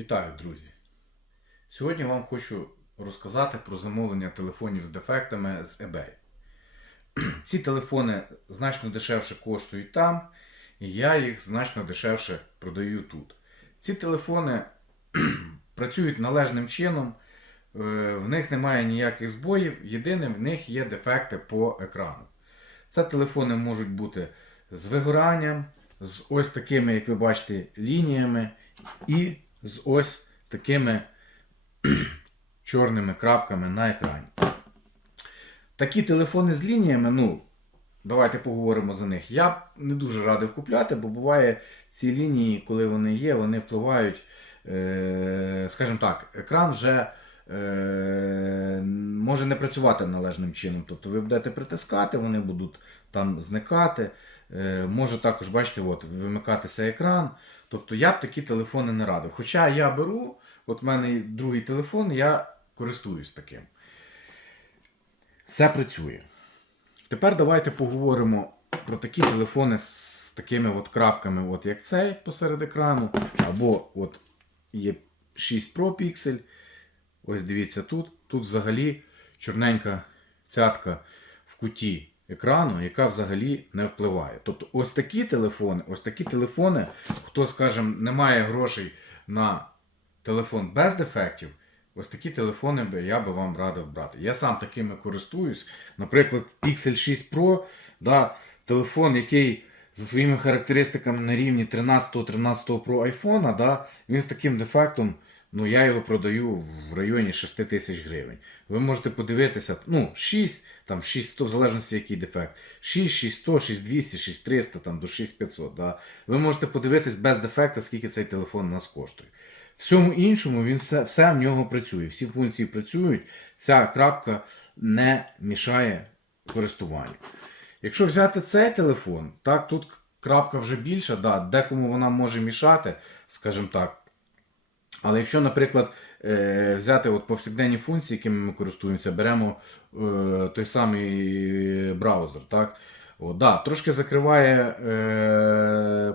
Вітаю, друзі! Сьогодні вам хочу розказати про замовлення телефонів з дефектами з eBay. Ці телефони значно дешевше коштують там, і я їх значно дешевше продаю тут. Ці телефони працюють належним чином, е, в них немає ніяких збоїв, єдине в них є дефекти по екрану. Це телефони можуть бути з вигоранням, з ось такими, як ви бачите, лініями і з ось такими чорними крапками на екрані. Такі телефони з лініями, ну, давайте поговоримо за них. Я не дуже радив купляти, бо буває ці лінії, коли вони є, вони впливають, е, скажімо так, екран вже е, може не працювати належним чином. Тобто ви будете притискати, вони будуть там зникати. Е, може також, бачите, от, вимикатися екран. Тобто я б такі телефони не радив. Хоча я беру, от в мене другий телефон, я користуюсь таким. Все працює. Тепер давайте поговоримо про такі телефони з такими от крапками, от як цей посеред екрану, або от є 6 Pro Pixel. Ось дивіться тут. Тут взагалі чорненька цятка в куті екрану, яка взагалі не впливає. Тобто, ось такі телефони, ось такі телефони, хто, скажімо, не має грошей на телефон без дефектів, ось такі телефони я би вам радив брати. Я сам такими користуюсь. Наприклад, Pixel 6 Pro, да, телефон, який за своїми характеристиками на рівні 13-13 Pro iPhone, да, він з таким дефектом. Ну, я його продаю в районі 6 тисяч гривень. Ви можете подивитися, ну, 6, там 6100, в залежності який дефект. 6, 6100, 6200, 6300, там до 6500. Да? Ви можете подивитись без дефекта, скільки цей телефон у нас коштує. Всьому іншому він все, все в нього працює. Всі функції працюють. Ця крапка не мішає користуванню. Якщо взяти цей телефон, так, тут крапка вже більша, да, декому вона може мішати, скажімо так. Але якщо, наприклад, е, взяти от повсякденні функції, якими ми користуємося, беремо е, той самий браузер. Так? О, да, трошки закриває е,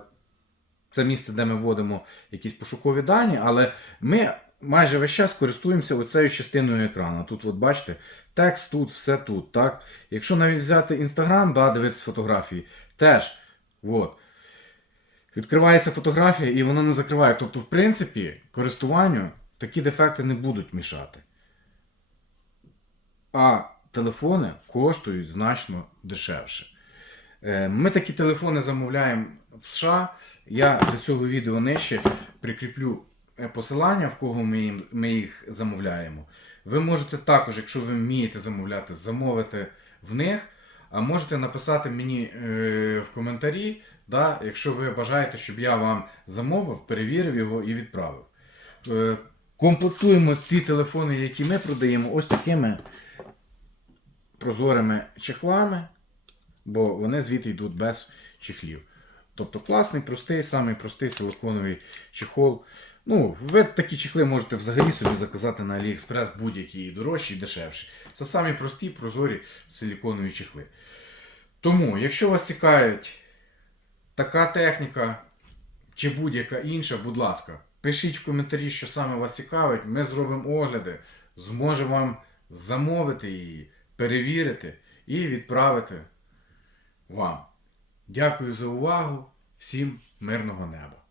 це місце, де ми вводимо якісь пошукові дані, але ми майже весь час користуємося оцею частиною екрану. Тут, от бачите, текст тут, все тут. Так? Якщо навіть взяти Instagram, да, дивитися фотографії, теж. От. Відкривається фотографія і вона не закриває. Тобто, в принципі, користуванню такі дефекти не будуть мішати. А телефони коштують значно дешевше. Е, Ми такі телефони замовляємо в США. Я до цього відео нижче прикріплю посилання, в кого ми, ми їх замовляємо. Ви можете також, якщо ви вмієте замовляти, замовити в них. А можете написати мені е, в коментарі, да, якщо ви бажаєте, щоб я вам замовив, перевірив його і відправив. Е, комплектуємо ті телефони, які ми продаємо, ось такими прозорими чехлами, бо вони звідти йдуть без чехлів. Тобто класний, простий, самий простий силиконовий чехол. Ну, ви такі чехли можете взагалі собі заказати на AliExpress будь-які і дорожчі, і дешевші. Це самі прості, прозорі силіконові чехли. Тому, якщо вас цікавить така техніка чи будь-яка інша, будь ласка, пишіть в коментарі, що саме вас цікавить. Ми зробимо огляди, зможемо вам замовити її, перевірити і відправити вам. Дякую за увагу. Всім мирного неба!